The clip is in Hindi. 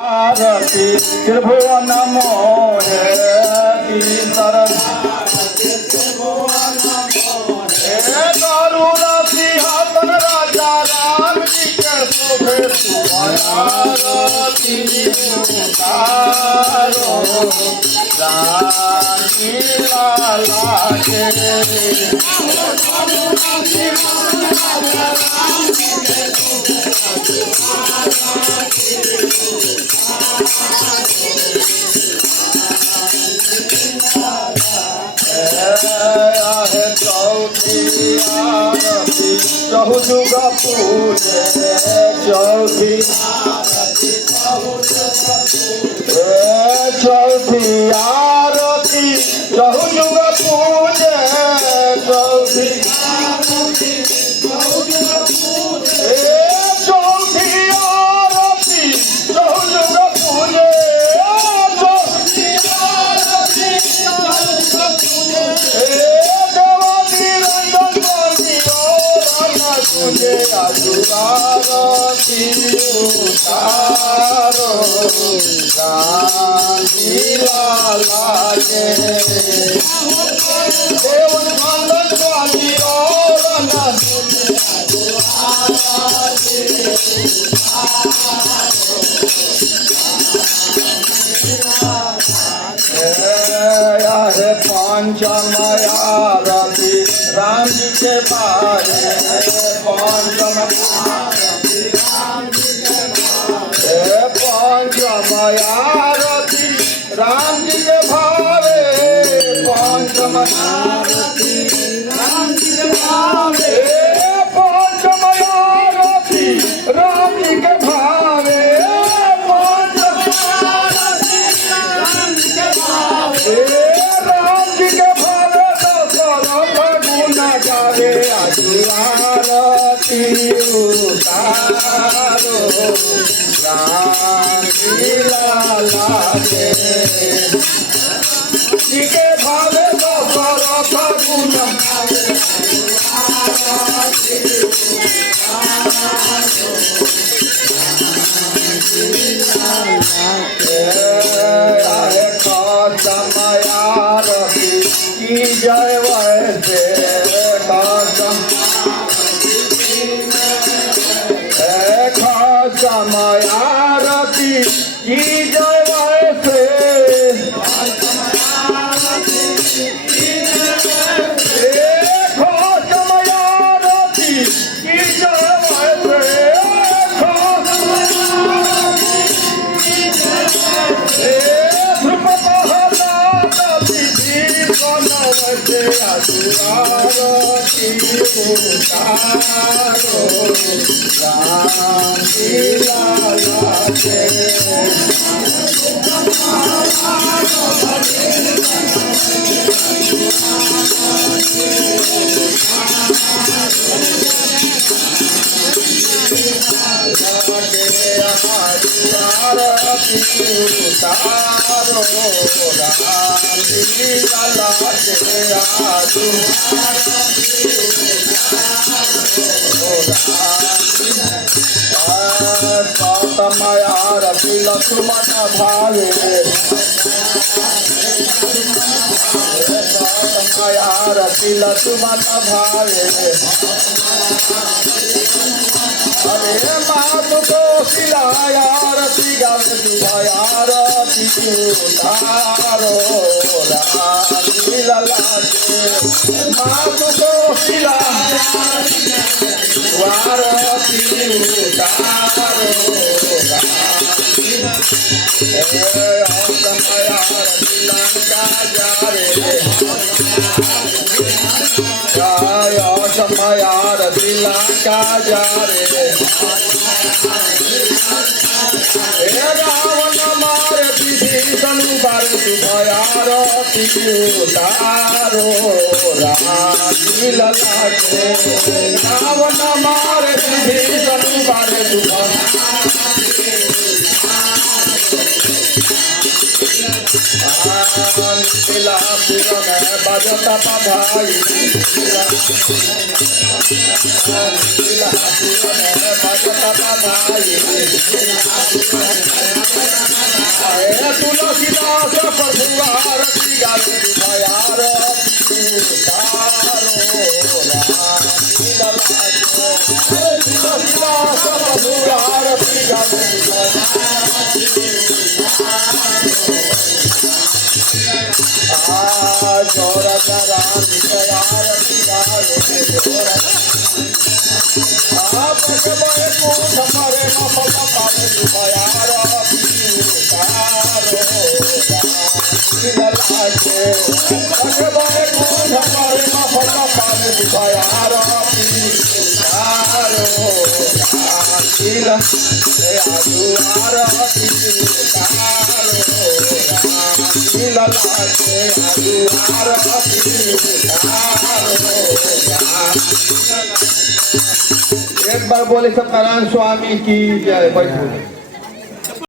आरती त्रिभुवन मोहे तरह करुण सिंहासन राजा राम जी के शोभे सुभयारती उतारो रानी लाला के चहु जुग पूजे चौथी चौथी आरती चहु जुग पूजे चौथी चौथी आरती चहु जुग पूजे तुझे आजुरारती उतारो रानी लाला के देवन मंगल स्वामी और पंचमयारती राम जी के बारे पंचमयारती राम जी के भावे पंचमयारती राम जी के भावे पंचमयारती राम जी के भावे पंचमयारती राम जी के भावे राम जी के भावे गुण गावे आजुरारती उतारो रानी लाला के जी के भावे गुण समयारती की जय वैसे समयारती की जय वैसे समयारती की जय वैसे आजुरारती उतारो रानी लाला के आरती उतारो रानी लाला के आजू समयारती लक्ष्मण भावे समयारती लक्ष्मण भावे अरे मातु को खिलायारती गावे सुभायारती उतारो रानी लाला के मातु को खिलायारती उतारो समयारती लंका जारे समयारती लंका जारे रावण मारे विभीषण बार सुभयारती उतारो रानी लाला के रावण मारे विभीषण बार सुभयारती नीला पूरन बजता बधाई नीला पूरन बजता बधाई तुलसीदास प्रभुआर गारू भयार तुलसीदास प्रभुआर गारू जोरा जरा निकयार जोरा आप के बड़े को हमारे मफल पाप दुखयार तारो लला के के बड़े को हमारे मफल पाप दुखयार तारो नीला आजुआर एक बार बोले सत्यनारायण स्वामी की जय।